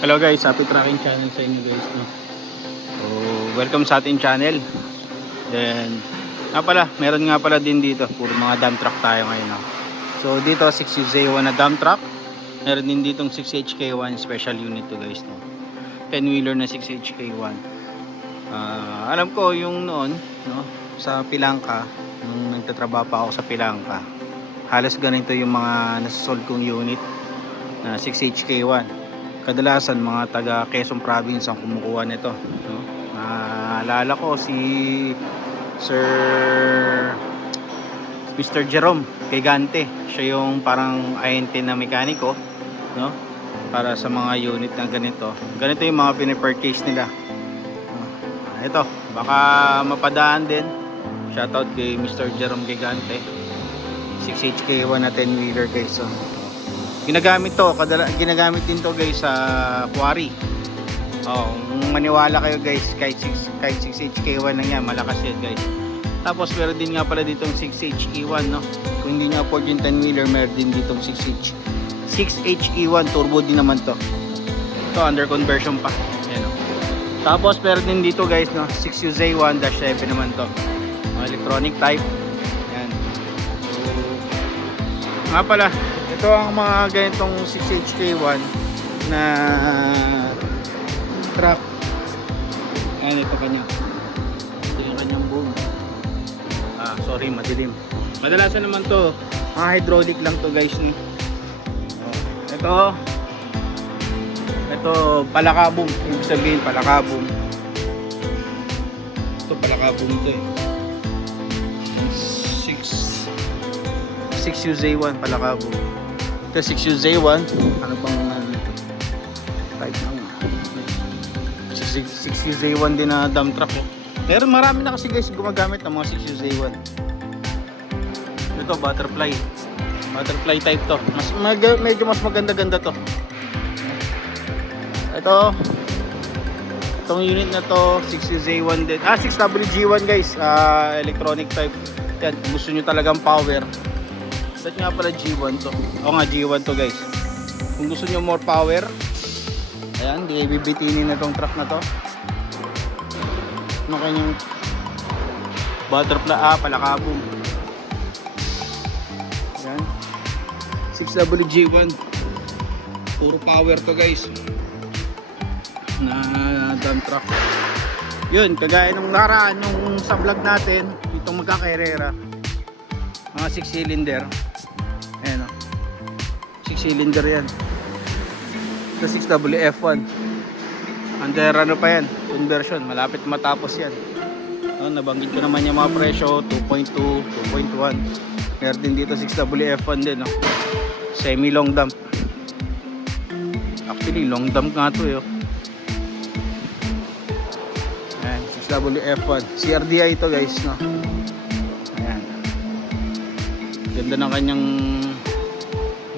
Hello guys, happy tracking channel sa inyo guys, no? So, welcome sa ating channel. Then, meron nga pala din dito, puro mga dump truck tayo ngayon, no? So, dito 6UZ1 na dump truck. Meron din ditong 6HK1 special unit to guys, no? 10-wheeler na 6HK1. Alam ko yung noon, no? Sa Pilangka, nung nagtatrabaho pa ako sa Pilangka, halos ganito yung mga nasosold kong unit na 6HK1. Kadalasan mga taga Quezon Province ang kumukuha nito, no? Naalala ko si Sir Mr. Jerome Gigante. Siya yung parang INT na mekaniko, no? Para sa mga unit na ganito. Ganito yung mga pinipurchase nila. Ito, baka mapadaan din. Shoutout kay Mr. Jerome Gigante. 6HK1 na 10-wheeler guys. So, ginagamit ginagamit din to guys sa quarry. Kung maniwala kayo guys, kahit 6HK1 lang yan, malakas yan guys. Tapos meron din nga pala ditong 6HE1, no? Kung hindi nyo afford yung 10-wheeler, meron din ditong 6HE1 turbo din naman to. Ito under conversion pa. Ayan, no? Tapos meron din dito guys, no? 6UZ1-7 naman to, electronic type. Ayan. So, nga pala, ito ang mga ganitong 6HK1 na truck. Ayan, ito kanya. Ito yung kanyang boom. Sorry, madilim. Madalasan naman to mga hydraulic lang to guys, no? Ito palakabong. Ibig sabihin palakabong. Ito palakabong to eh. 6UZ1 palakabong. Ito 6UZ1. Ano bang type ng 6UZ1 din na dump truck, oh. Marami na kasi guys gumagamit ng mga 6UZ1. Ito butterfly type to. Medyo mas maganda-ganda to. Itong unit na to 6UZ1 din. 6WG1 guys, electronic type. Yan, kung gusto nyo talagang power. Dati nga pala G1 to. G1 to guys. Kung gusto nyo more power, ayan, di kayo bibitinin na tong truck na to. Ano kanyang butterfly, palakabong. Ayan, 6WG1. Puro power to guys, na dump truck. Yun, kagaya nung nakaraan, yung sa vlog natin, itong magkakaherera, mga 6 cylinder. Ayan, 6 cylinder yan. Ito 6WF1. Under ano pa yan, conversion, malapit matapos yan. Nabanggit ko naman yung mga presyo, 2.2, 2.1. Meron din dito 6WF1 din, no? Semi long dump. Actually long dump nga to, Ayan, 6WF1 CRDI ito guys, no? Ayan, ganda ng kanyang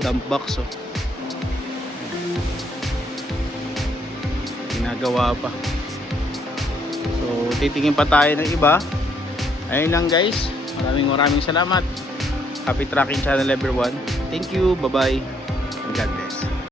dump box, ginagawa pa. So titingin pa tayo ng iba. Ayun lang guys, maraming salamat. Happy tracking channel everyone. Thank you, bye bye. God bless.